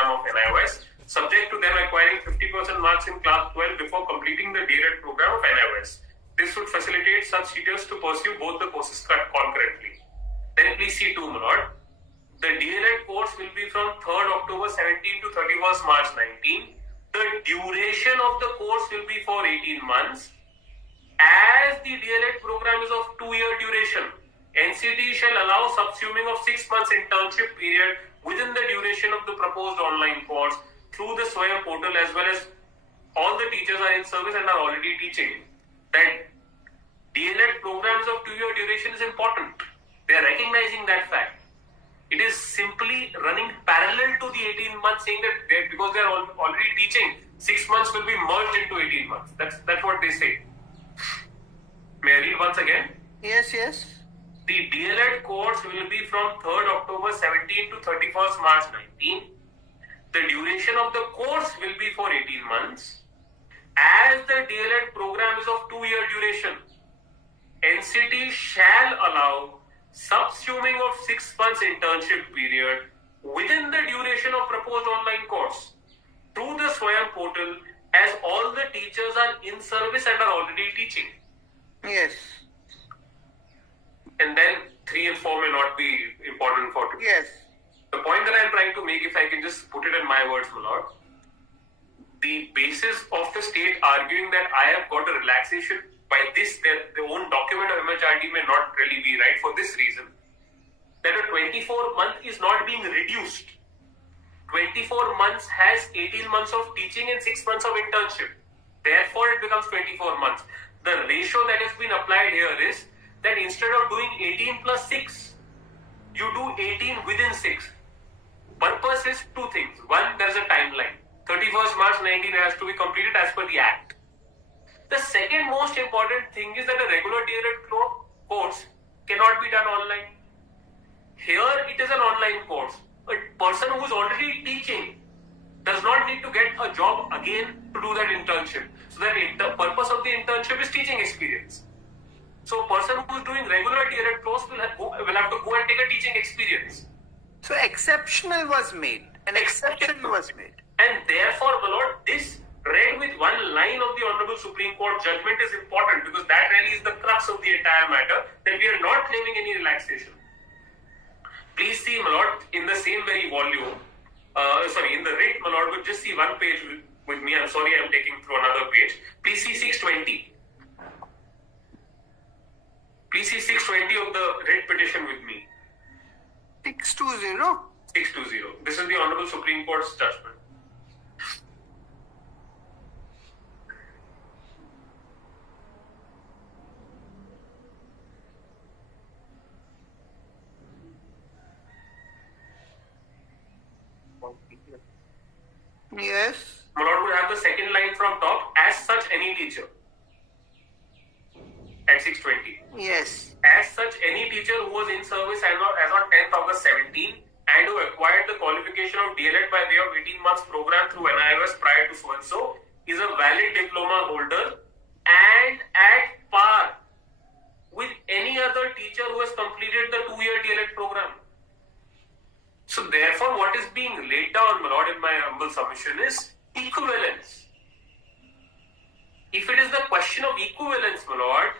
program of NIOS, subject to them acquiring 50% marks in class 12 before completing the DLED program of NIOS. This would facilitate such teachers to pursue both the courses concurrently. Then please see 2, my lord. The DLED course will be from 3rd October 17 to 31st March 19. The duration of the course will be for 18 months. As the DLED program is of 2-year duration, NCT shall allow subsuming of 6 months internship period within the duration of the proposed online course through the Swayam portal, as well as all the teachers are in service and are already teaching. That DLED programs of 2-year duration is important. They are recognizing that fact. It is simply running parallel to the 18 months, saying that because they are already teaching, 6 months will be merged into 18 months. That's what they say. May I read once again? Yes. The DLED course will be from 3rd October 17 to 31st March 19. The duration of the course will be for 18 months. As the DLED program is of 2-year duration, NCT shall allow subsuming of 6 months internship period within the duration of proposed online course through the Swayam portal, as all the teachers are in service and are already teaching. Yes. And then 3 and 4 may not be important for today. Yes. The point that I am trying to make, if I can just put it in my words, my lord, the basis of the state arguing that I have got a relaxation by this, their own document of MHRD may not really be right for this reason, that a 24-month is not being reduced. 24 months has 18 months of teaching and 6 months of internship. Therefore, it becomes 24 months. The ratio that has been applied here is that instead of doing 18 plus 6, you do 18 within 6. Purpose is 2 things. One, there is a timeline. 31st March 19 has to be completed as per the Act. The second most important thing is that a regular DLED course cannot be done online. Here it is an online course. A person who is already teaching does not need to get a job again to do that internship. So that the purpose of the internship is teaching experience. So a person who is doing regular DLED course will have to go and take a teaching experience. So exceptional was made. An exception was made. And therefore, my lord, this read with one line of the Honorable Supreme Court judgment is important, because that really is the crux of the entire matter, that we are not claiming any relaxation. Please see, my lord, in the same very volume, in the writ, my lord, but just see one page with me. I'm sorry, I'm taking through another page. Please see 620. Please see 620 of the writ petition with me. 620? 620. This is the Honorable Supreme Court's judgment. Yes. My lord, will have the second line from top. As such, any teacher. At 620. Yes. As such, any teacher who was in service as on 10th August 17 and who acquired the qualification of DLED by way of 18 months program through NIOS prior to so-and-so is a valid diploma holder and at par with any other teacher who has completed the 2-year DLED program. So therefore, what is being laid down, my lord, in my humble submission is equivalence. If it is the question of equivalence, my lord,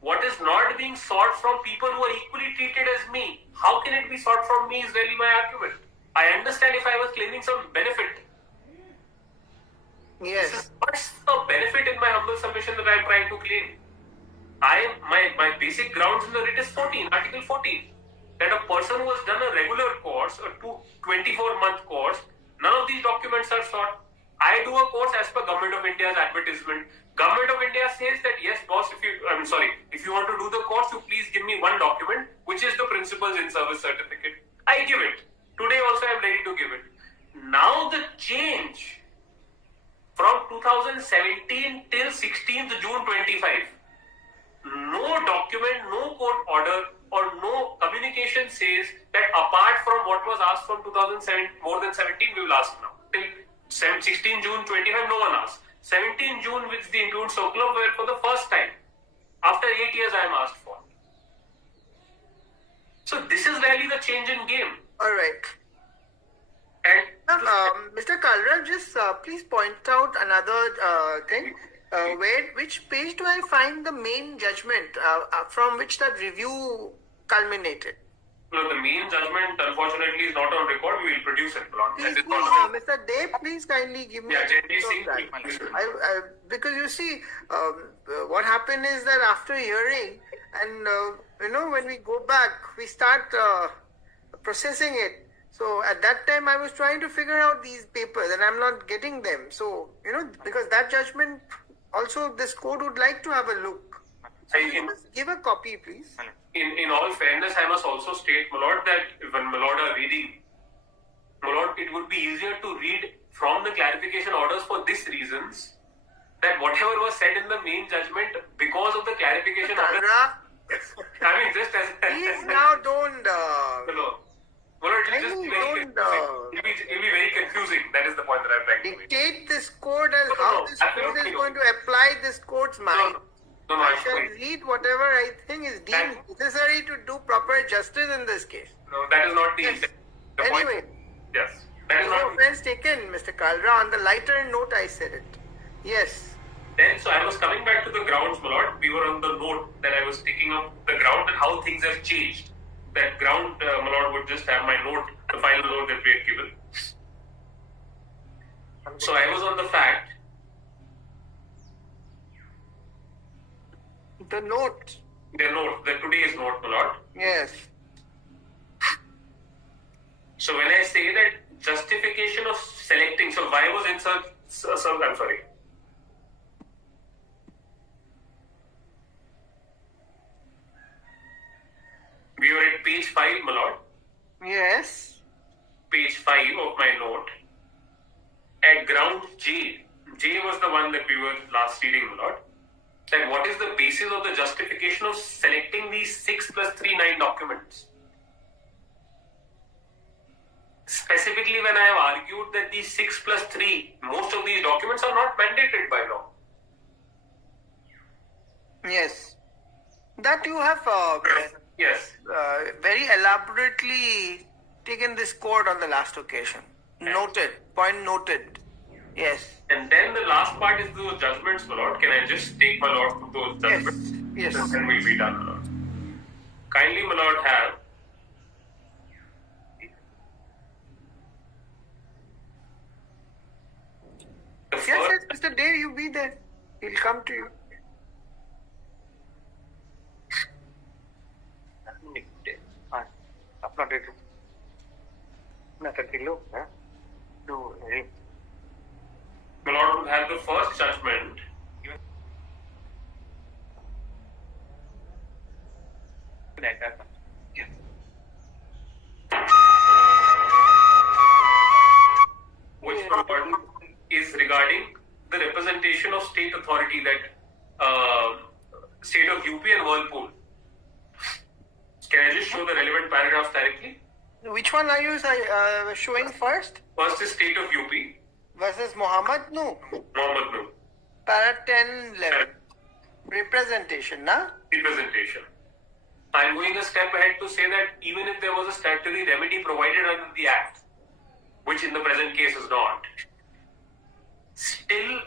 what is not being sought from people who are equally treated as me, how can it be sought from me is really my argument. I understand if I was claiming some benefit. Yes. What's the benefit in my humble submission that I am trying to claim? My basic grounds in the writ is 14, Article 14. That a person who has done a regular course, a 24-month course, none of these documents are sought. I do a course as per Government of India's advertisement. Government of India says that yes, boss, if you want to do the course, you please give me one document, which is the principal's in-service certificate. I give it. Today also I am ready to give it. Now the change from 2017 till 16th June 25. No document, no court order or no communication says that apart from what was asked from 2007, more than 17, we will ask now. Till 16 June 25, no one asked. 17 June, which the include circular, where for the first time, after 8 years, I am asked for. So this is really the change in game. All right. And Mr. Kalra, just please point out another thing. Which page do I find the main judgment from which that review culminated? No, the main judgment, unfortunately, is not on record. We will produce it. Please, Mr. Dev, please kindly give me because you see, what happened is that after hearing, and when we go back, we start processing it. So at that time, I was trying to figure out these papers, and I'm not getting them. So because that judgment, also this court would like to have a look. So give a copy, please. In all fairness, I must also state, my lord, that when my lord are reading, my lord, it would be easier to read from the clarification orders for these reasons, that whatever was said in the main judgment, because of the clarification orders, I mean, just as... Please now don't... no. My lord, it will be very confusing. That is the point that I'm trying to make. Dictate this court as how this court is going to apply this court's mind. No, I shall read whatever I think is deemed necessary to do proper justice in this case. No, that is not the Anyway. Point. Yes. That is no offense taken, Mr. Kalra. On the lighter note, I said it. Yes. Then, so I was coming back to the grounds, my lord. We were on the note that I was taking up the ground and how things have changed. That ground, my lord, would just have my note, the final note that we had given. So I was on the fact. The note. The note, the today's note, my lord. Yes. So when I say that justification of selecting, so why was insert, I'm sorry. We were at page 5, my lord. Yes. Page 5 of my note. At ground J. J was the one that we were last reading, my lord. That what is the basis of the justification of selecting these 6 plus 3, 9 documents? Specifically, when I have argued that these 6 plus 3, most of these documents are not mandated by law. Yes. That you have yes. Very elaborately taken this court on the last occasion. Noted. Point noted. Yes. And then the last part is those judgments, my lord. Can I just take my lord through those judgments? Yes. And then we'll be done, my lord. Kindly, my lord, have yes, Mr. Dave, you be there. He'll come to you. my lord would have the first judgment. Which is regarding the representation of state authority, that state of UP and Whirlpool. Can I just show the relevant paragraphs directly? Which one are you showing first? First is state of UP. Versus Mohammed Nu. Mohammed Nu. Para 10 11. Representation, na? Representation. I am going a step ahead to say that even if there was a statutory remedy provided under the Act, which in the present case is not, still,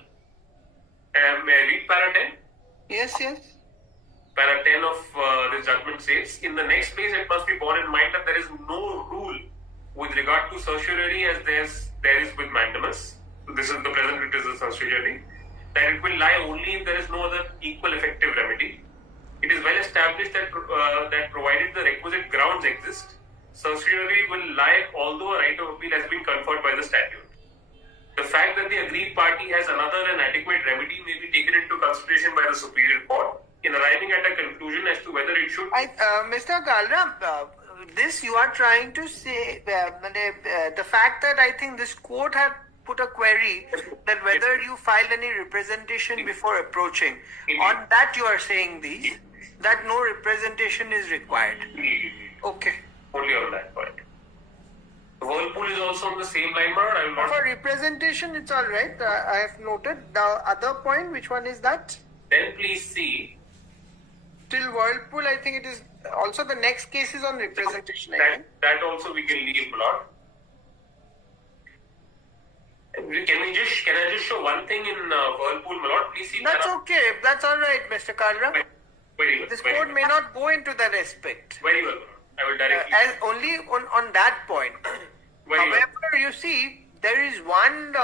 may I read para 10? Yes. Para 10 of the judgment says, in the next place it must be borne in mind that there is no rule with regard to certiorari as there is with mandamus. So this is the present, it is a certiorari. That it will lie only if there is no other equal effective remedy. It is well established that that provided the requisite grounds exist, certiorari will lie although a right of appeal has been conferred by the statute. The fact that the aggrieved party has another and adequate remedy may be taken into consideration by the Superior Court in arriving at a conclusion as to whether it should... Mr. Kalra, this you are trying to say, the fact that I think this court had put a query that whether you filed any representation before approaching. On that you are saying that no representation is required. Okay. Only on that point. Whirlpool is also on the same line, but I will not... For representation, it's all right. I have noted. The other point, which one is that? Then please see... Till Whirlpool, I think it is also the next case is on representation. That also we can leave, Lord. Can I just show one thing in Whirlpool, my lord? Please see. That's okay. That's all right, Mr. Kalra. Very well. This code may not go into that aspect. Very well, my lord. I will directly. As only on that point. However, you see, there is one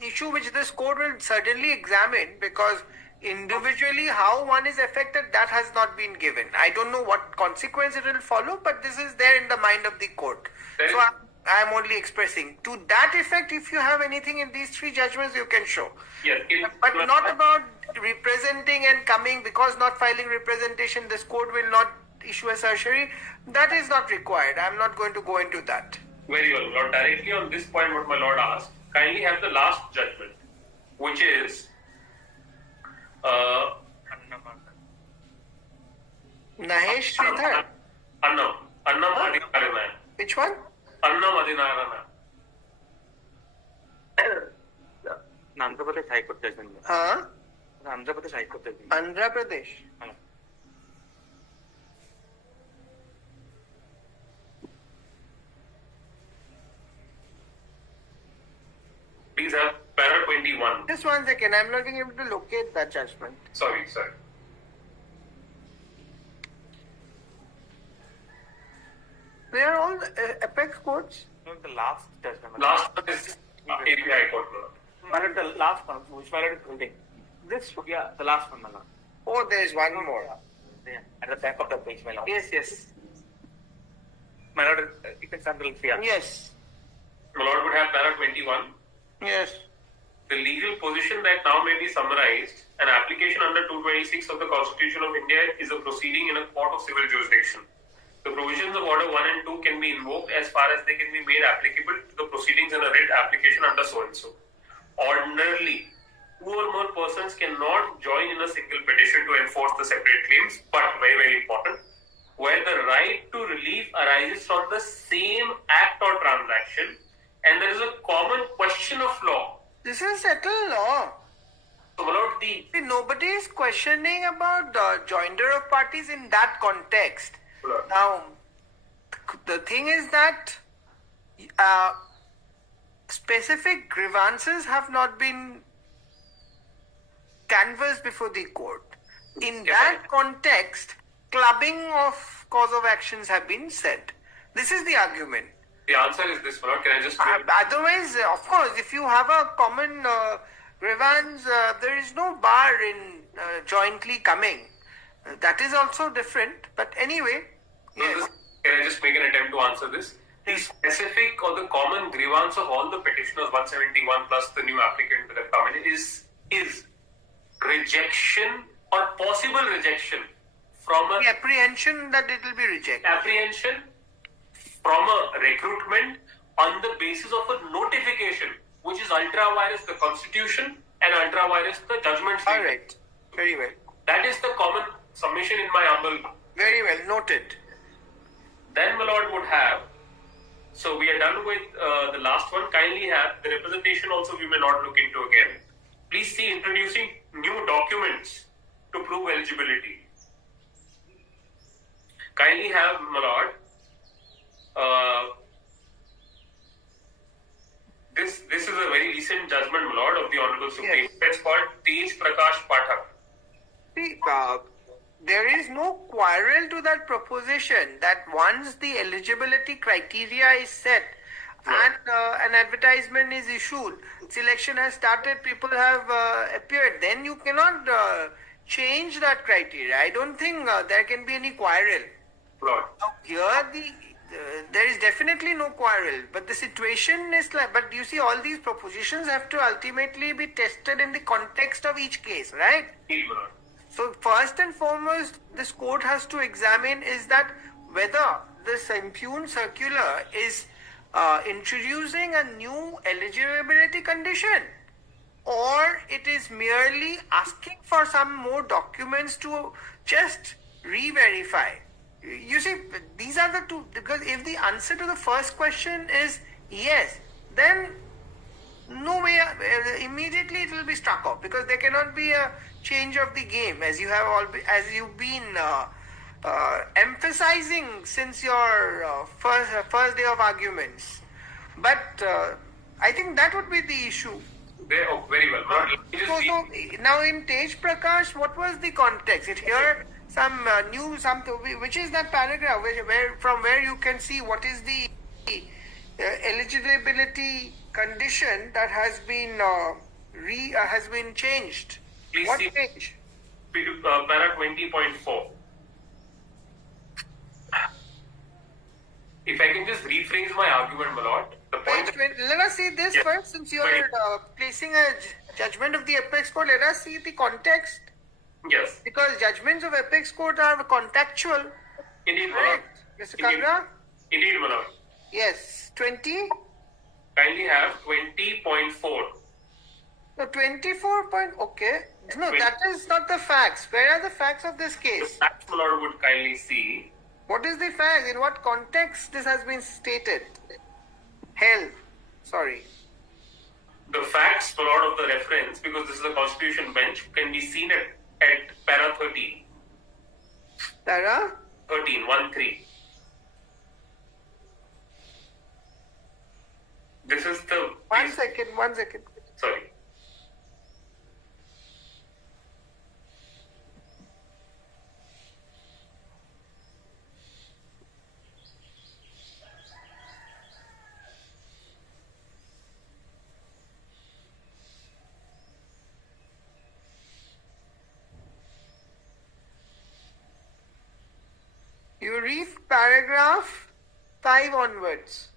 issue which this code will certainly examine, because individually how one is affected, that has not been given. I don't know what consequence it will follow, but this is there in the mind of the court. So I am only expressing. To that effect, if you have anything in these three judgments, you can show. Yes. But not about representing and coming, because not filing representation, this court will not issue a certiorari. That is not required. I am not going to go into that. Very well, Lord. Directly on this point, what my Lord asked, kindly have the last judgment, which is Nahesh Sridhar. Annam Adhinarana. Which one? Annam Adhinarana. Andhra Pradesh High Court judgment. Andhra Pradesh High Court judgment. Andhra Pradesh. Please have para 21. Just 1 second. I'm not being able to locate that judgment. Sorry. They are all apex courts. No, the last judgment. Last one is AP High Court, Lord. Malad, the last one, which Malad is holding. This, yeah, the last one, Malad. Oh, there is one more. Yeah, at the back of the page, Malad. Yes. Malad, you can sample it here. Yes. My Lord would have para 21. Yes. The legal position that now may be summarized, an application under 226 of the Constitution of India is a proceeding in a court of civil jurisdiction. The provisions of Order 1 and 2 can be invoked as far as they can be made applicable to the proceedings in a writ application under so-and-so. Ordinarily, two or more persons cannot join in a single petition to enforce the separate claims, but very, very important, where the right to relief arises from the same act or transaction, and there is a common question of law. This is settled law. So, my Lord, nobody is questioning about the joinder of parties in that context. Now, the thing is that specific grievances have not been canvassed before the court. In that context, clubbing of cause of actions have been said. This is the argument. the answer is this, my Lord. Can I just... Otherwise, of course, if you have a common grievance, there is no bar in jointly coming. That is also different. But anyway... Yes. Can I just make an attempt to answer this? The specific or the common grievance of all the petitioners, 171 plus the new applicant that have come in, is rejection or possible rejection from a... The apprehension that it will be rejected. Apprehension from a recruitment on the basis of a notification, which is ultra vires the constitution and ultra vires the judgment. All right. Very well. That is the common submission in my humble... Very well. Noted. Then my Lord would have... So we are done with the last one. Kindly have the representation also we may not look into again. Please see introducing new documents to prove eligibility. Kindly have, my Lord, this is a very recent judgment, my Lord, of the Honorable Supreme. Yes. It's called Tej Prakash Pathak. See, there is no quarrel to that proposition that once the eligibility criteria is set and an advertisement is issued, selection has started, people have appeared, then you cannot change that criteria. I don't think there can be any quarrel. Lord. Now, here there is definitely no quarrel, but the situation is like, but you see, all these propositions have to ultimately be tested in the context of each case, right? Indeed, my Lord. So first and foremost, this court has to examine is that whether this impugned circular is introducing a new eligibility condition, or it is merely asking for some more documents to just re-verify. You see, these are the two, because if the answer to the first question is yes, then no way, immediately it will be struck off, because there cannot be a change of the game, as you have as you've been emphasizing since your first day of arguments. But I think that would be the issue. Oh, very well. Let me just So now in Tej Prakash, what was the context? It here some new something, which is that paragraph from where you can see what is the eligibility condition that has been has been changed. Please What see change? para 20.4. If I can just rephrase my argument, my lord. The point. Let us see this first, since you are placing a judgment of the apex court. Let us see the context. Yes. Because judgments of apex court are contextual. Indeed, Right, Mr. Kangra? Indeed, my lord. Yes. 20? Kindly have 20.4. No, 24 point. Okay. No, 20. that is not the facts. Where are the facts of this case? That, my lord, would kindly see. What is the fact? In what context this has been stated? Hell. Sorry. The facts, my lord, of the reference, because this is a constitution bench, can be seen at para 13. Tara? 13, 1-3. This is the... One second. Sorry. You read paragraph 5 onwards.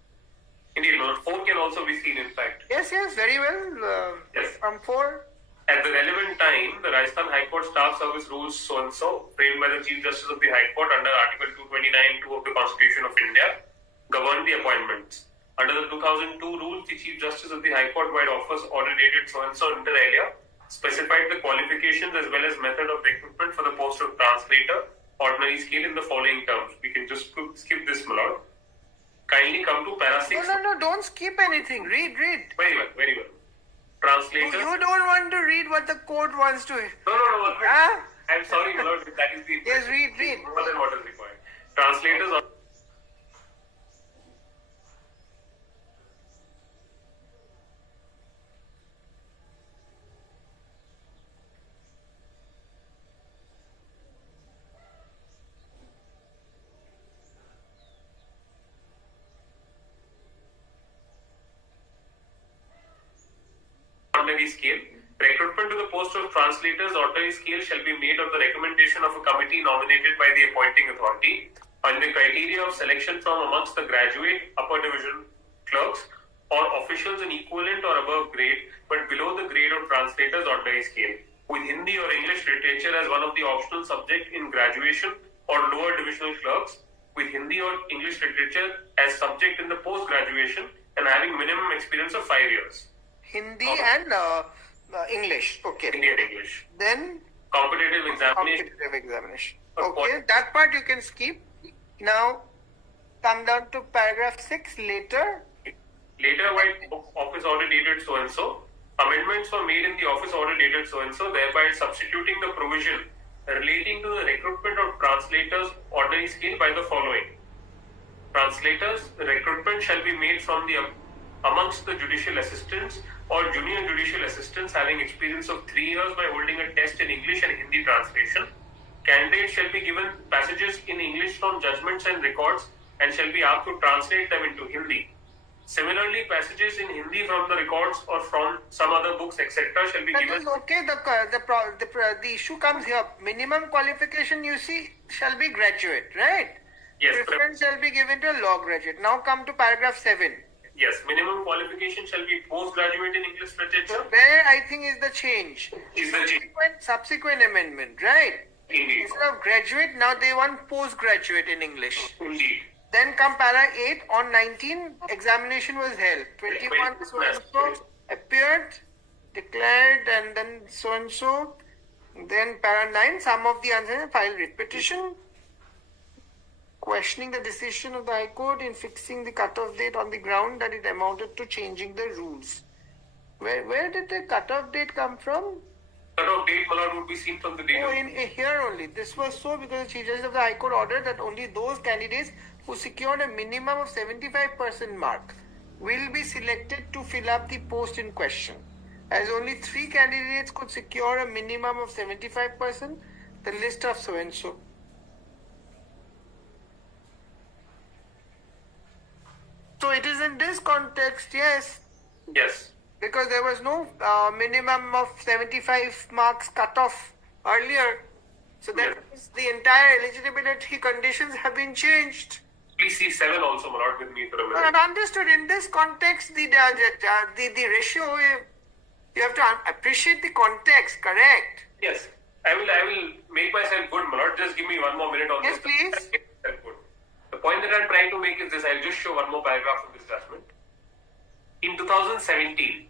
Indeed, Lord. 4 can also be seen, in fact. Yes, very well. Yes. From 4. At the relevant time, the Rajasthan High Court Staff Service Rules so-and-so, framed by the Chief Justice of the High Court under Article 229(2) of the Constitution of India, govern the appointments. Under the 2002 rules, the Chief Justice of the High Court, by office order dated so-and-so inter alia, specified the qualifications as well as method of recruitment for the post of translator, ordinary scale in the following terms. We can just skip this, my lord. Kindly come to para 6. No, don't skip anything. Read. Very well. Translators. You don't want to read what the court wants to. No. Huh? I'm sorry, my lord, if that is the... Yes, read. More than what is required. Translators are... ordinary scale. Recruitment to the post of translators ordinary scale shall be made on the recommendation of a committee nominated by the appointing authority on the criteria of selection from amongst the graduate upper division clerks or officials in equivalent or above grade but below the grade of translators ordinary scale, with Hindi or English literature as one of the optional subject in graduation or lower divisional clerks, with Hindi or English literature as subject in the post-graduation and having minimum experience of 5 years. Hindi and English. Okay. Hindi and English. Then Competitive examination. Okay, that part you can skip. Now come down to paragraph 6 later. Later, while office order dated so and so, amendments were made in the office order dated so and so, thereby substituting the provision relating to the recruitment of translators ordinary scale by the following. Translators recruitment shall be made from the amongst the judicial assistants or junior judicial assistants having experience of 3 years by holding a test in English and Hindi translation. Candidates shall be given passages in English from judgments and records and shall be asked to translate them into Hindi. Similarly, passages in Hindi from the records or from some other books, etc., shall be given. Okay, the issue comes here. Minimum qualification, you see, shall be graduate, right? Yes. Preference shall be given to a law graduate. Now come to paragraph 7. Yes, minimum qualification shall be postgraduate in English literature. Where I think is the change. Is the change. Subsequent amendment, right? Indeed. Instead of graduate, now they want postgraduate in English. Indeed. Then come para 8, on 19, examination was held. 21, so-and-so appeared, declared, and then so-and-so. Then para 9, some of the answers filed writ petition, questioning the decision of the High Court in fixing the cut-off date on the ground that it amounted to changing the rules. Where did the cut-off date come from? Cut-off date, Malad, would be seen from the date. Oh, here only. This was so because the Chief Justice of the High Court ordered that only those candidates who secured a minimum of 75% mark will be selected to fill up the post in question. As only 3 candidates could secure a minimum of 75%, the list of so and so. So it is in this context, yes. Yes. Because there was no minimum of 75 marks cut off earlier. So that means the entire eligibility conditions have been changed. Please see 7 also, my lord, with me for a minute. I've understood. In this context, the ratio, you have to appreciate the context, correct? Yes. I will make myself good, my lord. Just give me 1 more minute on Yes, this. please. Good. The point that I'm trying to make is this. I'll just show 1 more paragraph of this judgment. In 2017,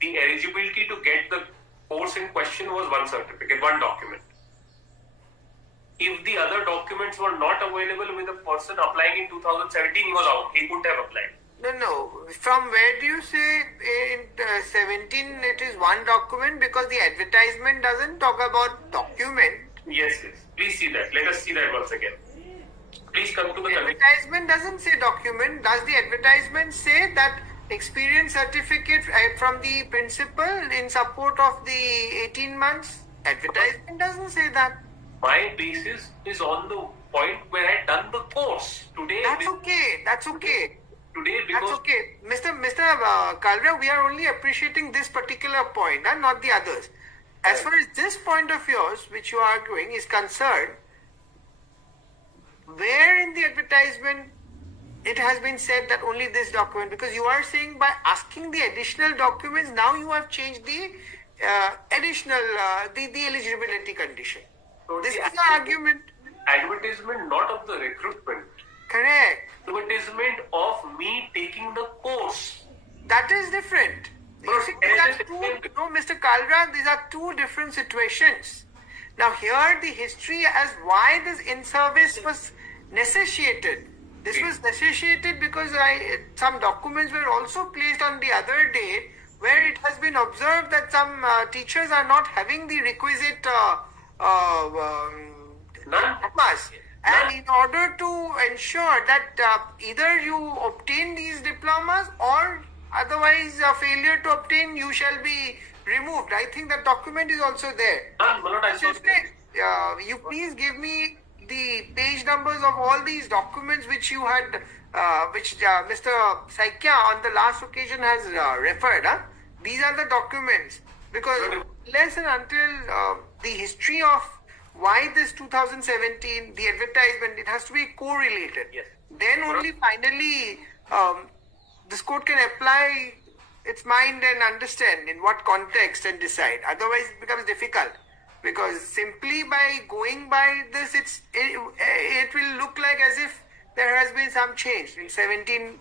the eligibility to get the course in question was 1 certificate, 1 document. If the other documents were not available with the person applying in 2017, he was out. He couldn't have applied. No. From where do you say in 17 it is 1 document? Because the advertisement doesn't talk about document. Yes. Please see that. Let us see that once again. Please come to the advertisement doesn't say document. Does the advertisement say that experience certificate from the principal in support of the 18 months? Advertisement doesn't say that. My basis is on the point where I done the course today. That's okay. Today, because that's okay. Mr. Kalra, we are only appreciating this particular point and not the others. As far as this point of yours, which you are arguing, is concerned, where in the advertisement it has been said that only this document, because you are saying by asking the additional documents, now you have changed the additional, the eligibility condition. So this is the argument. Advertisement not of the recruitment. Correct. Advertisement of me taking the course. That is different. You see, no, Mr. Kalra, these are 2 different situations. Now here the history as why this in-service was necessitated. This was necessitated because some documents were also placed on the other day where it has been observed that some teachers are not having the requisite diplomas. And in order to ensure that either you obtain these diplomas or otherwise failure to obtain, you shall be removed. I think that document is also there. You please give me the page numbers of all these documents which you had, which Mr. Saikya on the last occasion has referred. These are the documents. Because unless and until the history of why this 2017, the advertisement, it has to be correlated. Yes. Then only finally this court can apply its mind and understand in what context and decide. Otherwise it becomes difficult. Because simply by going by this, it will look like as if there has been some change. In 17,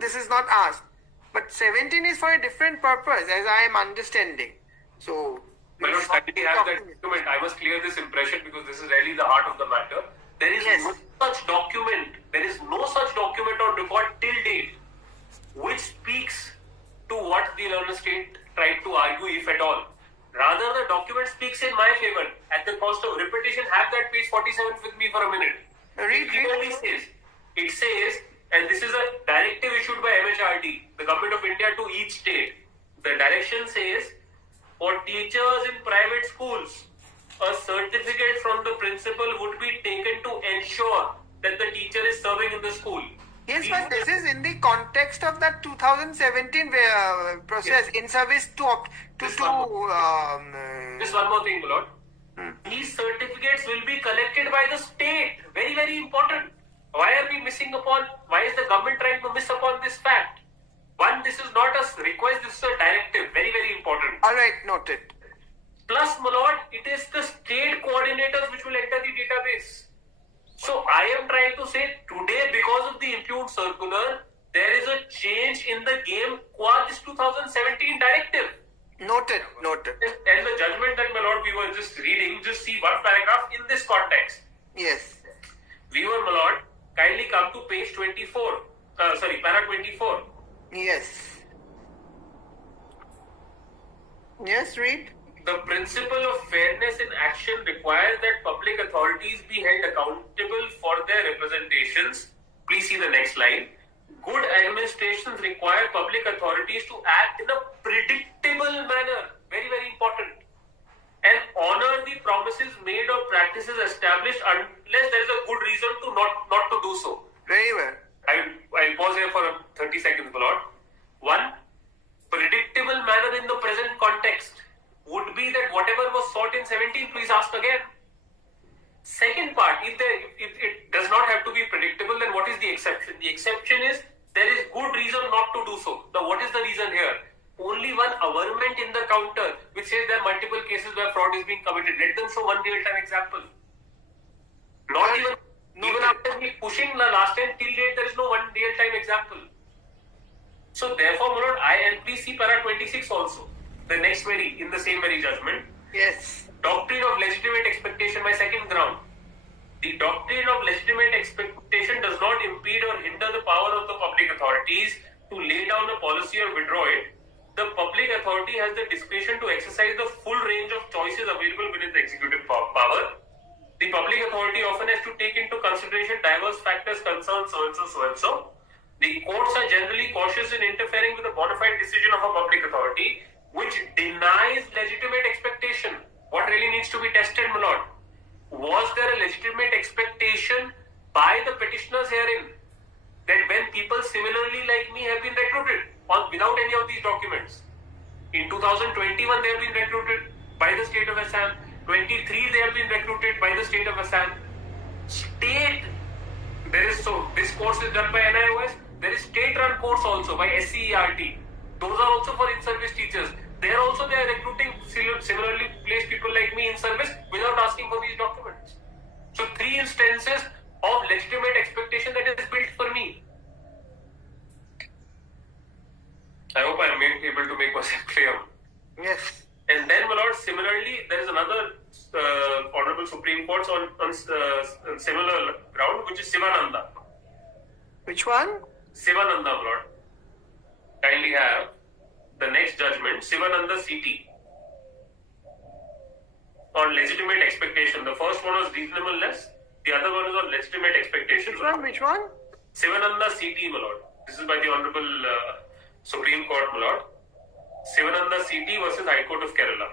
this is not asked. But 17 is for a different purpose, as I am understanding. So, I have that document. I must clear this impression because this is really the heart of the matter. There is no such document. There is no such document on record till date which speaks to what the learned state tried to argue, if at all. Rather, the document speaks in my favor. At the cost of repetition, have that page 47 with me for a minute. It clearly says, and this is a directive issued by MHRD, the Government of India, to each state. The direction says, for teachers in private schools, a certificate from the principal would be taken to ensure that the teacher is serving in the school. Yes, but this is in the context of that 2017 process in service to Just one more thing, Lord. These certificates will be collected by the state. Very, very important. Why are we why is the government trying to miss upon this fact? One, this is not a request, this is a directive. Very, very important. Alright, noted. Plus, my lord, it is the state coordinators which will enter the database. So, I am trying to say today, because of the impugned circular, there is a change in the game qua this 2017 directive. Noted. And the judgment that, my lord, we were just reading, just see one paragraph in this context. Yes. Viewer, my lord, kindly come to page 24. Para 24. Yes. Yes, read. The principle of fairness in action requires that public authorities be held accountable for their representations. Please see the next line. good administrations require public authorities to act in a predictable manner, very, very important, and honor the promises made or practices established unless there is a good reason to not to do so. Very well. I'll pause here for 30 seconds, my lord. One, predictable manner in the present context would be that whatever was sought in 17, please ask again. Second part, if it does not have to be predictable, then what is the exception? The exception is there is good reason not to do so. Now, what is the reason here? Only one averment in the counter which says there are multiple cases where fraud is being committed. Let them show one real-time example. Not even after me pushing the last time till date, there is no one real-time example. So therefore, my lord, and please see para 26 also. The next in the same very judgment. Yes. Doctrine of legitimate expectation, my second ground. The doctrine of legitimate expectation does not impede or hinder the power of the public authorities to lay down a policy or withdraw it. The public authority has the discretion to exercise the full range of choices available within the executive power. The public authority often has to take into consideration diverse factors, concerns, so and so, so and so. The courts are generally cautious in interfering with the bona fide decision of a public authority which denies legitimate expectation. What really needs to be tested, my lord? Was there a legitimate expectation by the petitioners herein that when people similarly like me have been recruited without any of these documents? In 2021, they have been recruited by the state of Assam. 23, they have been recruited by the state of Assam. This course is done by NIOS. There is state-run course also by SCERT. Those are also for in-service teachers. They are recruiting similarly placed people like me in service without asking for these documents. So 3 instances of legitimate expectation that is built for me. I hope I am able to make myself clear. Yes. And then, my lord, similarly, there is another Honorable Supreme Court on similar ground, which is Sivananda. Which one? Sivananda, my lord. Kindly have the next judgment, Sivananda CT, on legitimate expectation. The first one was reasonableness. The other one is on legitimate expectation. Which one? Sivananda CT, my lord. This is by the Honorable Supreme Court, my lord. Sivananda CT versus High Court of Kerala.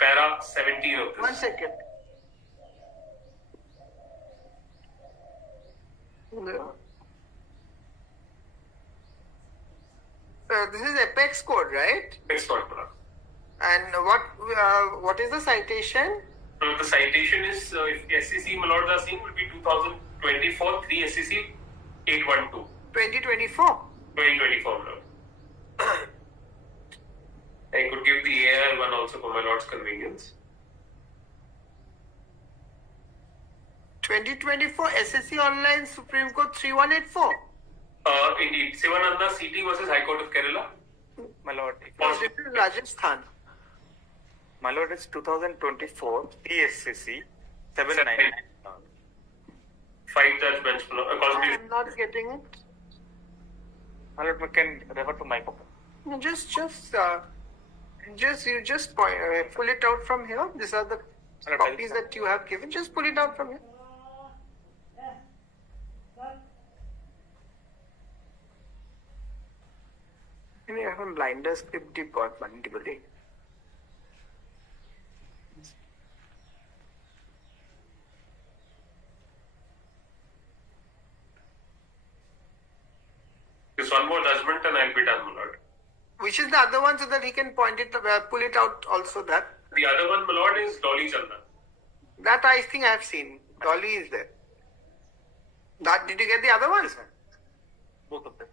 Para 17 of this. 1 second. This is Apex Code, right? Apex Code, my lord. And what is the citation? The citation is, if SEC, my lords are seeing, will be 2024 3 SEC 812. 2024? 2024, my lord. I could give the AR one also for my lord's convenience. 2024 SSC Online Supreme Court 3184. Indeed, Sivananda CT versus High Court of Kerala. My lord, This is Rajasthan. my lord, it's 2024 PSCC 799. 5-judge bench. I am not getting it. My lord, we can refer to my book. No, just pull it out from here. These are the copies that you have given. Just pull it out from here. I have a blinder script depot multiple. Just one more judgment and I'll be done, my lord. Which is the other one so that he can pull it out also that? The other one, my lord, is Dolly Chandan. That I think I have seen. Dolly is there. Did you get the other one? Both of them.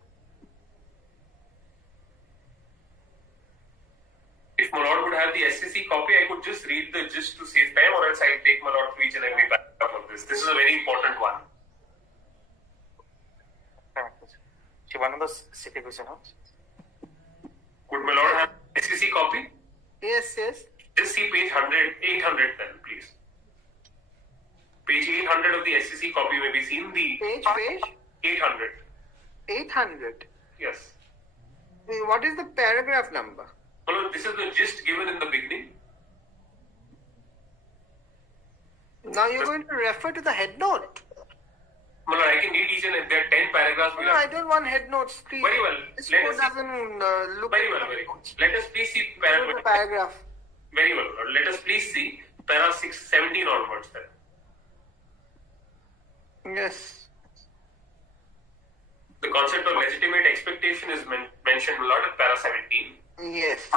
If my lord would have the SEC copy, I could just read the gist to save time, or else I'll take my lord to each and every backup of this. This is a very important one. Shivananda City Vision House. Could my lord have SEC copy? Yes. Just see page 800 then, please. Page 800 of the SEC copy may be seen. The Page? 800. 800. Yes. What is the paragraph number? Well, this is the gist given in the beginning. Now you're going to refer to the head note. Well, I can read each and there are 10 paragraphs. No, I don't want head notes, please. Very well. This code doesn't look very well. Let us please see paragraph. Very well. Let us please see para 17 onwards then. Yes. The concept of legitimate expectation is mentioned a lot at para 17. Yes.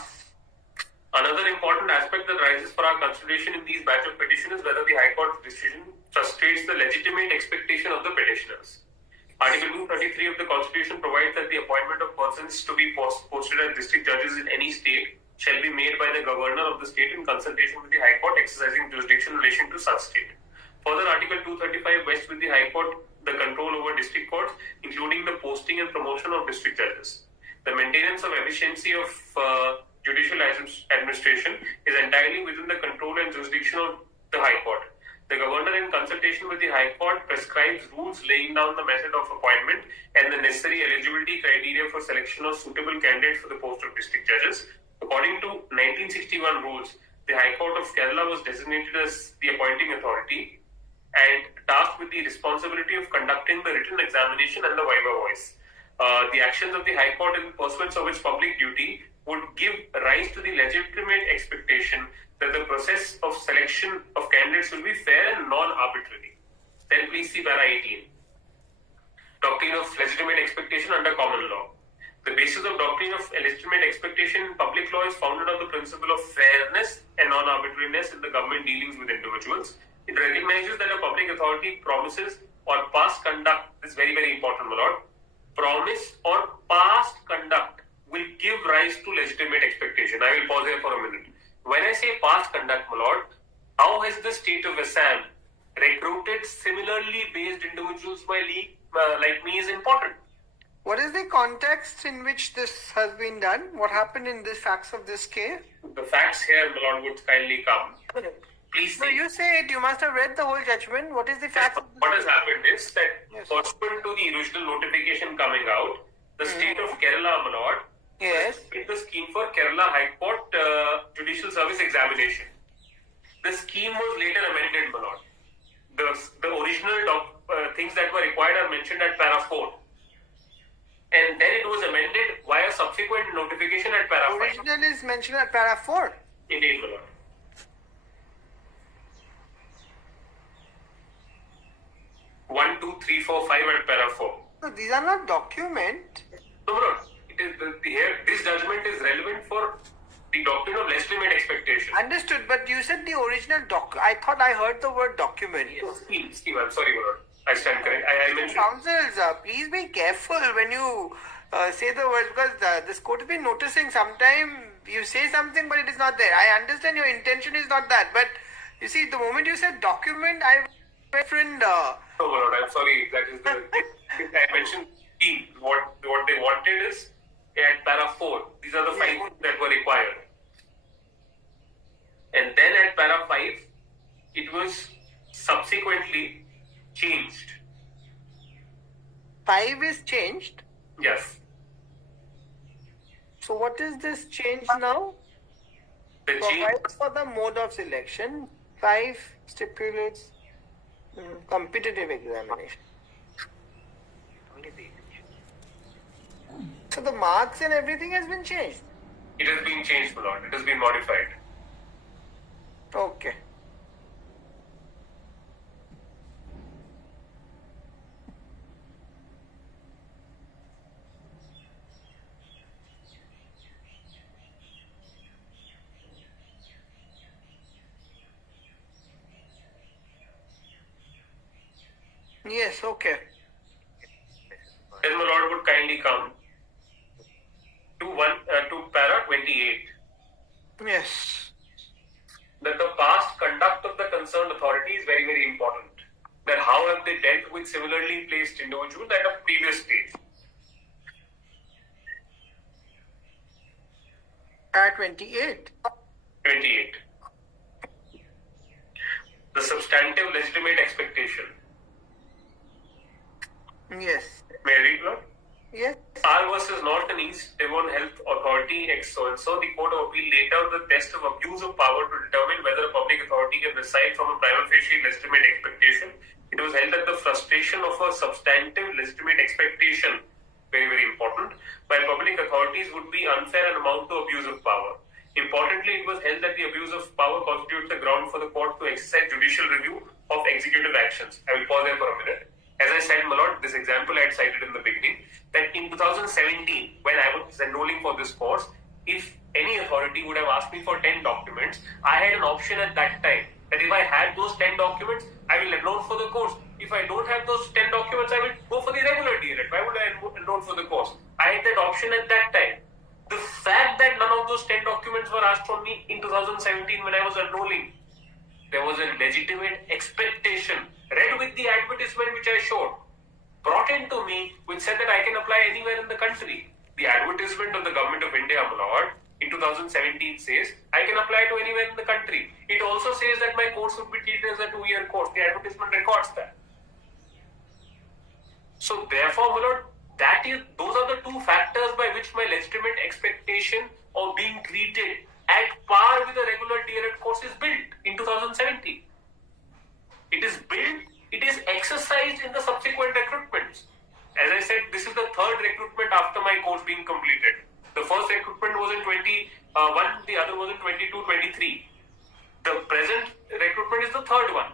Another important aspect that rises for our consideration in these batch of petitions is whether the High Court's decision frustrates the legitimate expectation of the petitioners. Article 233 of the Constitution provides that the appointment of persons to be posted as district judges in any state shall be made by the governor of the state in consultation with the High Court exercising jurisdiction in relation to such state. Further, Article 235 vests with the High Court the control over district courts, including the posting and promotion of district judges. The maintenance of efficiency of judicial administration is entirely within the control and jurisdiction of the High Court. The governor, in consultation with the High Court, prescribes rules laying down the method of appointment and the necessary eligibility criteria for selection of suitable candidates for the post of district judges. According to 1961 rules, the High Court of Kerala was designated as the appointing authority and tasked with the responsibility of conducting the written examination and the viva voice. The actions of the High Court in pursuance of its public duty would give rise to the legitimate expectation that the process of selection of candidates will be fair and non-arbitrary. Then please see para 18. Doctrine of legitimate expectation under common law. The basis of doctrine of legitimate expectation in public law is founded on the principle of fairness and non-arbitrariness in the government dealings with individuals. It recognizes that a public authority promises or past conduct, this is very, very important, my lord, promise or past conduct will give rise to legitimate expectation. I will pause here for a minute. When I say past conduct, my lord, how has the state of Assam recruited similarly based individuals like me is important. What is the context in which this has been done? What happened in the facts of this case? The facts here, my lord, would kindly come. Please. So you say it, you must have read the whole judgment. What is the fact? What has happened is that pursuant to the original notification coming out, the state of Kerala, my lord, made the scheme for Kerala High Court Judicial Service Examination. The scheme was later amended, my lord. The original things that were required are mentioned at para 4. And then it was amended via subsequent notification at para 5. Original is mentioned at para 4. Indeed, my lord. 1, 2, 3, 4, 5 at para 4. So these are not document. No, no. It is here. This judgment is relevant for the doctrine of legitimate expectation. Understood, but you said the original I thought I heard the word document. Yes, scheme. I'm sorry, my lord. I stand correct. I mentioned. Counsels, please be careful when you say the words, because this court has been noticing sometime you say something but it is not there. I understand your intention is not that, but you see, the moment you said document, my friend. No, my lord. I'm sorry. That is the. I mentioned scheme. What they wanted is at para 4. These are the 5 things that were required. And then at para 5, it was subsequently changed. 5 is changed? Yes. So what is this change now? The change for the mode of selection. 5 stipulates competitive examination. So the marks and everything has been changed? It has been changed, my lord. It has been modified. Okay. Yes, okay. Then my lord would kindly come to para 28. Yes. That the past conduct of the concerned authority is very, very important. That how have they dealt with similarly placed individuals at a previous stage? At 28. 28. The substantive legitimate expectation. Yes. May I read, Lord? Yes. R versus North and East Devon Health Authority X so the Court of Appeal laid out the test of abuse of power to determine whether a public authority can reside from a prima facie legitimate expectation. It was held that the frustration of a substantive legitimate expectation, very, very important, by public authorities would be unfair and amount to abuse of power. Importantly, it was held that the abuse of power constitutes the ground for the court to exercise judicial review of executive actions. I will pause there for a minute. As I said, my lord, this example I had cited in the beginning, that in 2017, when I was enrolling for this course, if any authority would have asked me for 10 documents, I had an option at that time that if I had those 10 documents, I will enroll for the course. If I don't have those 10 documents, I will go for the regular DLED. Why would I enroll for the course? I had that option at that time. The fact that none of those 10 documents were asked from me in 2017 when I was enrolling, there was a legitimate expectation, read with the advertisement which I showed, brought into me, which said that I can apply anywhere in the country. The advertisement of the Government of India, my lord, in 2017 says, I can apply to anywhere in the country. It also says that my course would be treated as a 2-year course. The advertisement records that. So therefore, my lord, those are the two factors by which my legitimate expectation of being treated at par with a regular DLED course is built in 2017. It is built, it is exercised in the subsequent recruitments. As I said, this is the third recruitment after my course being completed. The first recruitment was in 21, the other was in 22-23. The present recruitment is the third one.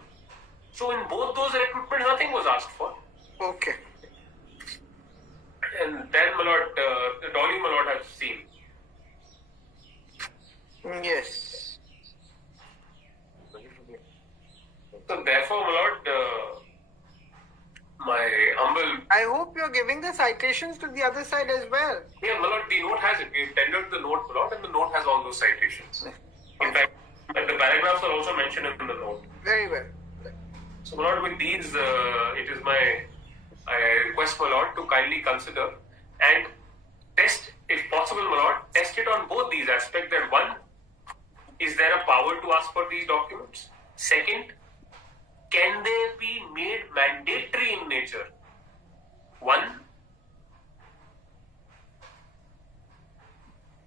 So in both those recruitments, nothing was asked for. Okay. And then, my lord, the Dolly, my lord, has seen. Yes. So therefore, my lord, my humble... I hope you're giving the citations to the other side as well. Yeah, my lord, the note has it. We've tendered the note, my lord, and the note has all those citations. In fact, the paragraphs are also mentioned in the note. Very well. So, my lord, with these, it is my request, my lord, to kindly consider and test, if possible, my lord, test it on both these aspects. That one, is there a power to ask for these documents? Second, can they be made mandatory in nature? One,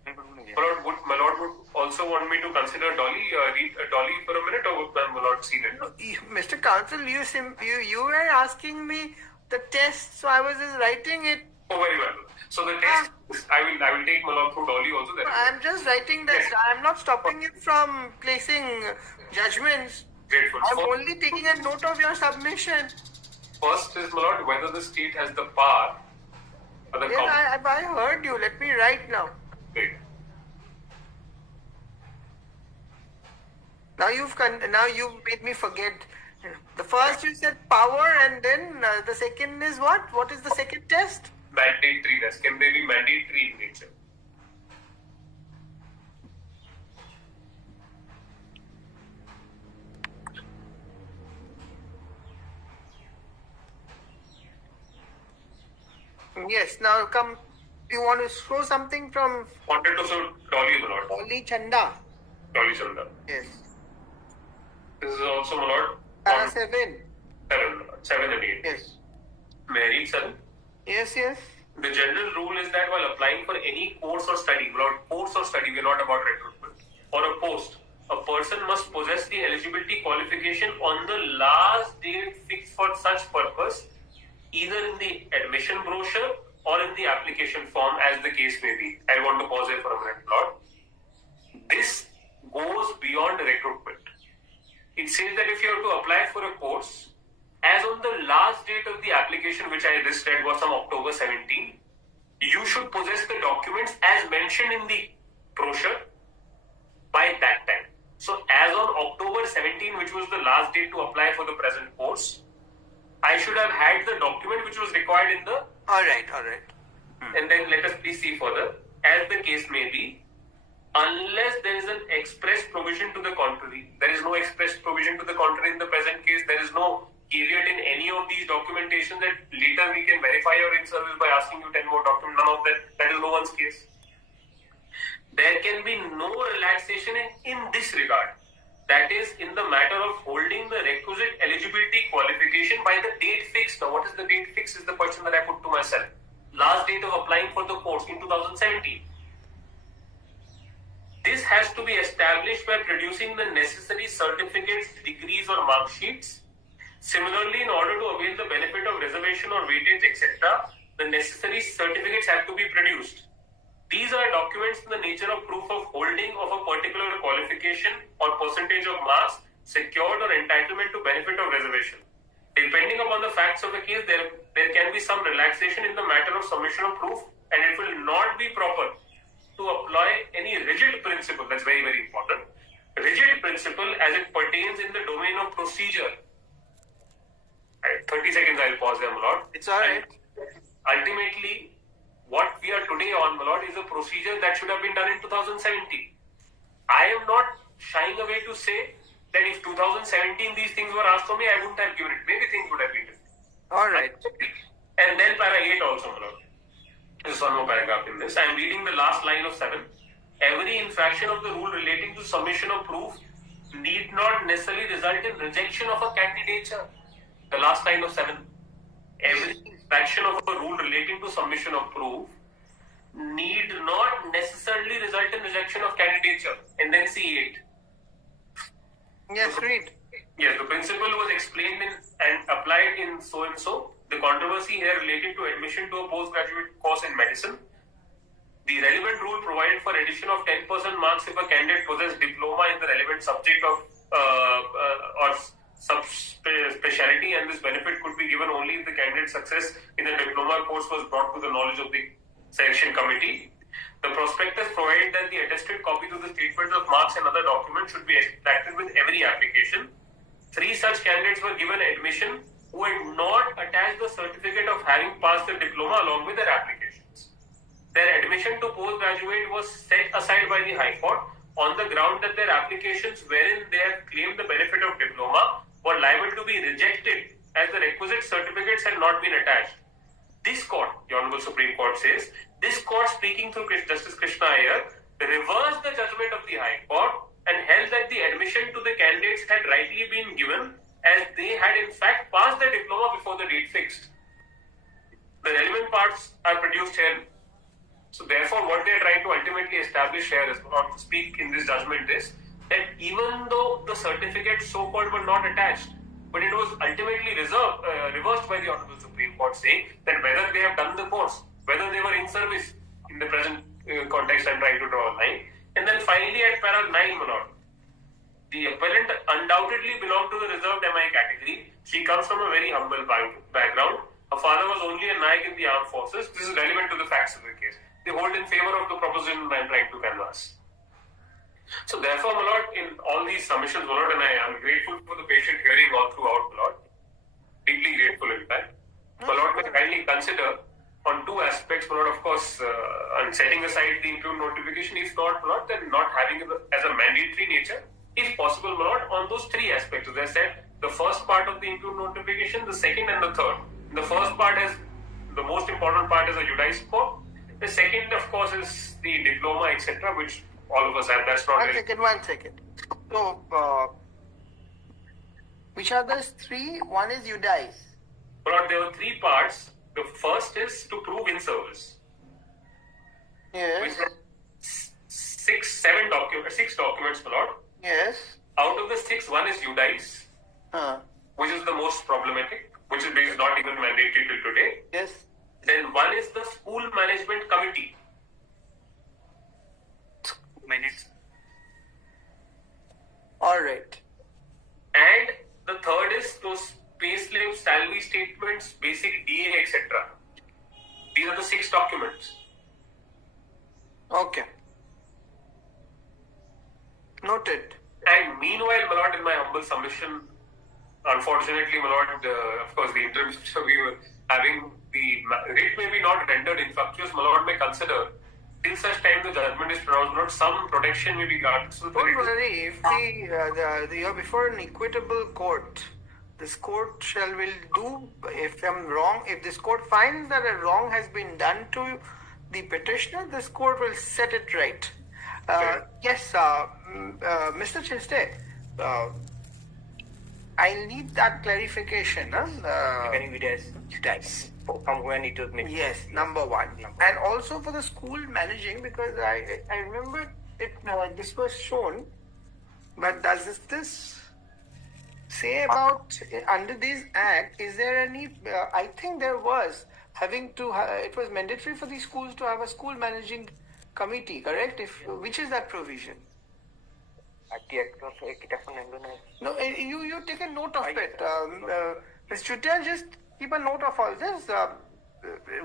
my lord would also want me to consider Dolly, read Dolly for a minute, or would my lord see it? Mr. Counsel, you were asking me the test, so I was just writing it. Oh, very well. So the test, I will take my lord through Dolly also. I'm just writing that. Yes. I'm not stopping you from placing judgments. Grateful. I'm only taking a note of your submission. First is, my lord, whether the state has the power or the Yes, I heard you. Let me write now. Great. Now you've made me forget. The first you said power, and then the second is what? What is the second test? Mandatoriness. Can they be mandatory in nature? Yes. Now come. You want to show something from Wanted to show Dolly, my lord. Dolly Chanda? Dolly Chanda. Yes. This is also, my lord. Para 7. 7 and 8. Yes. May I read 7? Yes. The general rule is that while applying for any course or study, we're not about recruitment, or a post, a person must possess the eligibility qualification on the last date fixed for such purpose, either in the admission brochure or in the application form, as the case may be. I want to pause here for a minute, Lord. This goes beyond recruitment. It says that if you have to apply for a course, as on the last date of the application, which I just read was from October 17, you should possess the documents as mentioned in the brochure by that time. So as on October 17, which was the last date to apply for the present course, I should have had the document which was required in the... All right. And then let us please see further. As the case may be, unless there is an express provision to the contrary. There is no express provision to the contrary in the present case. There is no caveat in any of these documentation that later we can verify your in-service by asking you 10 more documents. None of that. That is no one's case. There can be no relaxation in this regard. That is, in the matter of holding the requisite eligibility qualification by the date fixed. Now, what is the date fixed is the question that I put to myself. last date of applying for the course in 2017. This has to be established by producing the necessary certificates, degrees or mark sheets. Similarly, in order to avail the benefit of reservation or weightage, etc., the necessary certificates have to be produced. These are documents in the nature of proof of holding of a particular qualification or percentage of marks secured or entitlement to benefit of reservation. Depending upon the facts of the case, there can be some relaxation in the matter of submission of proof, and it will not be proper to apply any rigid principle. That's very, very important. Rigid principle as it pertains in the domain of procedure. Right, 30 seconds, I'll pause there, my lord. It's all right. Ultimately, what we are today on, my lord, is a procedure that should have been done in 2017. I am not shying away to say that if 2017 these things were asked for me, I wouldn't have given it. Maybe things would have been different. All right. And then para 8 also, my lord. There's one more paragraph in this. I am reading the last line of 7. Every infraction of the rule relating to submission of proof need not necessarily result in rejection of a candidature. The last line of 7. Every infraction of a rule relating to submission of proof need not necessarily result in rejection of candidature. And then C8. Yes, read. Yes, the principle was explained and applied in so and so. The controversy here related to admission to a postgraduate course in medicine. The relevant rule provided for addition of 10% marks if a candidate possesses diploma in the relevant subject of or subspecialty, and this benefit could be given only if the candidate's success in the diploma course was brought to the knowledge of the selection committee. The prospectus provided that the attested copy to the statement of marks and other documents should be extracted with every application. 3 such candidates were given admission who had not attached the certificate of having passed the diploma along with their applications. Their admission to postgraduate was set aside by the High Court on the ground that their applications wherein they had claimed the benefit of diploma were liable to be rejected as the requisite certificates had not been attached. This court, the Honorable Supreme Court says, this court, speaking through Justice Krishna Iyer, reversed the judgment of the High Court and held that the admission to the candidates had rightly been given as they had in fact passed the diploma before the date fixed. The relevant parts are produced here. So therefore, what they are trying to ultimately establish here is, or speak in this judgment is, that even though the certificates so-called were not attached, but it was ultimately reversed by the Honorable Supreme Court, saying that whether they have done the course, whether they were in service in the present context I'm trying to draw a line. And then finally at para 9, my lord, the appellant undoubtedly belonged to the reserved MI category. She comes from a very humble background. Her father was only a Naik in the armed forces. This is relevant to the facts of the case. They hold in favor of the proposition I'm trying to canvass. So therefore, my lord, in all these submissions, my lord, and I am grateful for the patient hearing all throughout, my lord. Deeply grateful, in fact. My lord, may kindly consider on 2 aspects, my lord, of course, on setting aside the improved notification, if not, my lord, then not having it as a mandatory nature, if possible, my lord, on those 3 aspects. As I said, the first part of the improved notification, the second and the third. The first part is, the most important part is a judice score. The second, of course, is the diploma, etc., which all of us have. That's not One second. So, which are those 3? One is judice. But there were 3 parts. The first is to prove in service. Yes. Which are 6 documents, my lord. Yes. Out of the 6, one is judice, which is the most problematic, which is not even mandatory till today. Yes. Then one is the school management committee. Minutes. All right. And the third is those payslip, salary statements, basic DA, etc. These are the 6 documents. Okay. Noted. And meanwhile, my lord, in my humble submission, unfortunately, my lord, of course, the interim we were having, the rate may be not rendered infructuous, my lord may consider, till such time the judgment is pronounced, not some protection may be granted. So don't worry, if you are before an equitable court, this court will do, if I'm wrong, if this court finds that a wrong has been done to the petitioner, this court will set it right. Yes, Mr. Chiste, I need that clarification. Regarding UDIs, from when it was made. Yes, number one. And also for the school managing, because I remember it. This was shown, but does this say about under this act? Is there any? I think there was having to. It was mandatory for the schools to have a school managing committee. Correct? Which is that provision? No, you take a note of it. Mr. Chutia, just keep a note of all this.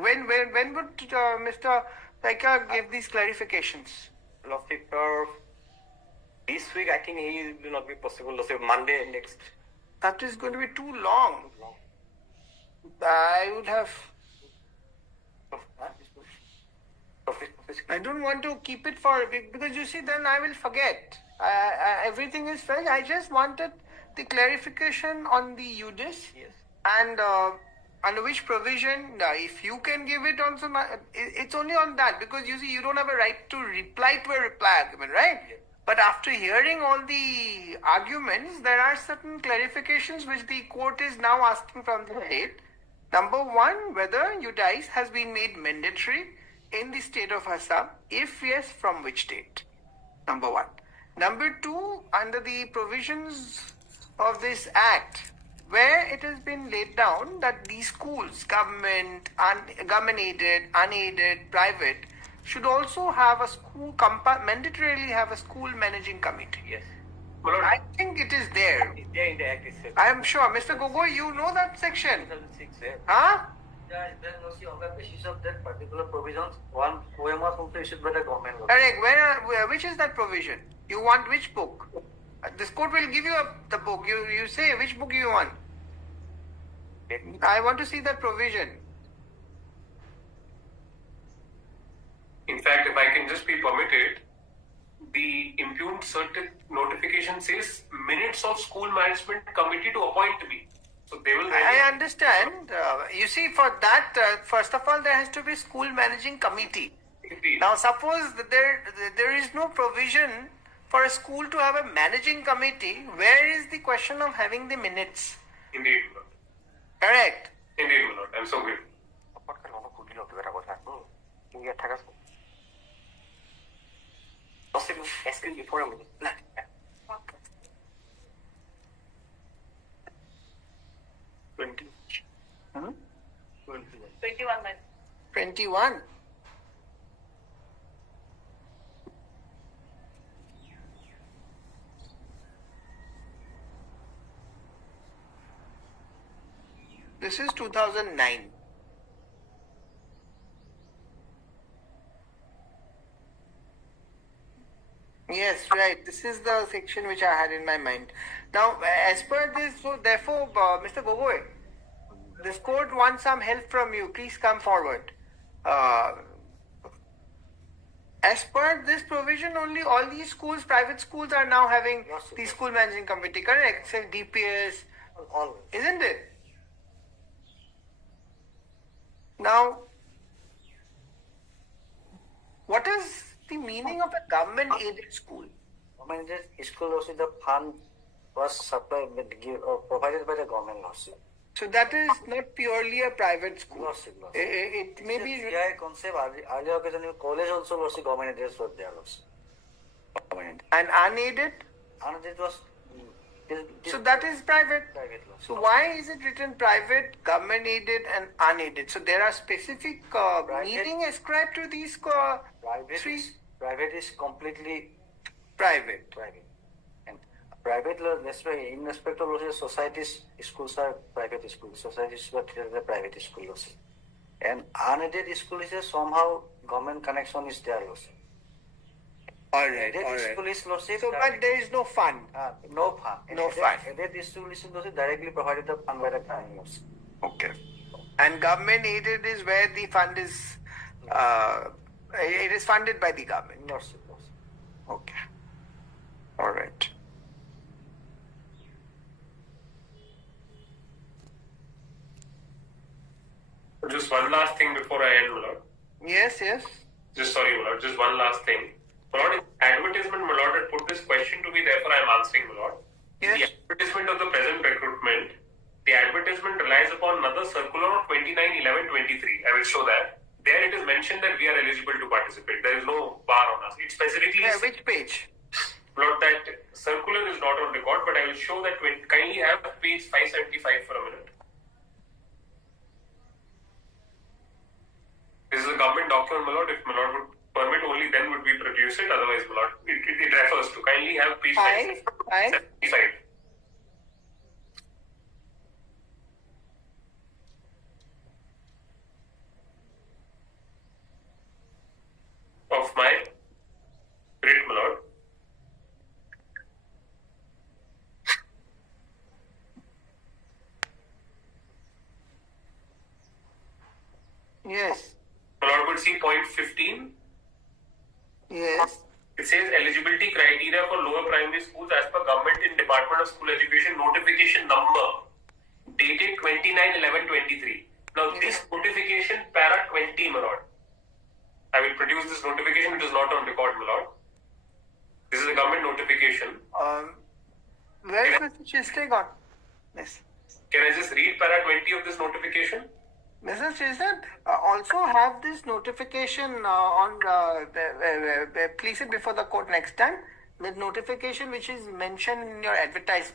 When would Mr. Paika give these clarifications? This week, I think it will not be possible. Monday next. That is going to be too long. I would have. I don't want to keep it for because you see, then I will forget. Everything is fresh. I just wanted the clarification on the UDIS. Yes. And under which provision, if you can give it also, it's only on that because you see, you don't have a right to reply to a reply argument, right? Yes. But after hearing all the arguments, there are certain clarifications which the court is now asking from the state. Number one, whether UDIS has been made mandatory in the state of Assam. If yes, from which date? Number one. Number two, under the provisions of this act, where it has been laid down that these schools, government aided, unaided, private, should also have a school, mandatorily have a school managing committee. Yes. I think it is there. There in the act itself. I am sure. Mr. Gogoi, you know that section? 2006, yeah. Huh? Yeah, then also on the basis of that particular provisions, one poem was also issued by the government. Correct. Which is that provision? You want which book? This court will give you the book. You say which book you want. I want to see that provision. In fact, if I can just be permitted, the impugned certain notification says minutes of school management committee to appoint me. So they will. I understand. You see, for that, first of all, there has to be school managing committee. Indeed. Now, suppose that there is no provision for a school to have a managing committee. Where is the question of having the minutes? Indeed, my lord. Correct. Indeed, my lord. I'm so grateful. For a minute. 20. 21 minutes. 21. This is 2009. Yes, right. This is the section which I had in my mind. Now, as per this, so therefore, Mr. Gogoi, this court wants some help from you. Please come forward. As per this provision, only all these schools, private schools, are now having the school managing committee, correct? So DPS, All. isn't it? Now, what is the meaning of a government-aided school? Government school also the fund was supplied or provided by the government also. So that is not purely a private school. Lossy. It may be. CI concept earlier occasion college also lossy government aided was there also. And unaided. And it was. So that is private. Private loss. So why is it written private, government aided, and unaided? So there are specific meaning ascribed to these three. Private is completely Private. private. And private law, that's why in respect of laws, societies, schools are private schools. Societies were treated as a private school also. And unaided school is a somehow government connection is there also. All right. Aided school is lossy. So, but there is no fund. No fund. No fund. Aided school is lossy directly provided the fund by the government also. Okay. And government aided is where the fund is. It is funded by the government. Lossy. Okay. All right. Just one last thing before I end, my lord. Yes. Just sorry, my lord. Just one last thing. My lord, advertisement, my lord, had put this question to me, therefore I am answering, my lord. In the advertisement of the present recruitment, the advertisement relies upon another circular of 29/11/23. I will show that. There it is mentioned that we are eligible to participate. There is no bar on us. It specifically which page? Not that circular is not on record, but I will show that. Kindly have page 575 for a minute. This is a government document, my lord. If my lord would permit, only then would we produce it. Otherwise, my lord, it refers to. Kindly have page 575. Of my writ, my lord. Yes. My lord would see point 15. Yes. It says eligibility criteria for lower primary schools as per government in Department of School Education notification number dated 29/11/23. Now this notification para 20, my lord. I will produce this notification. It is not on record, my lord. This is a government notification. Where is Mr. Chiste gone? Yes. Can I just read para 20 of this notification? Mr. Chiste, also have this notification place it before the court next time. The notification which is mentioned in your advertisement.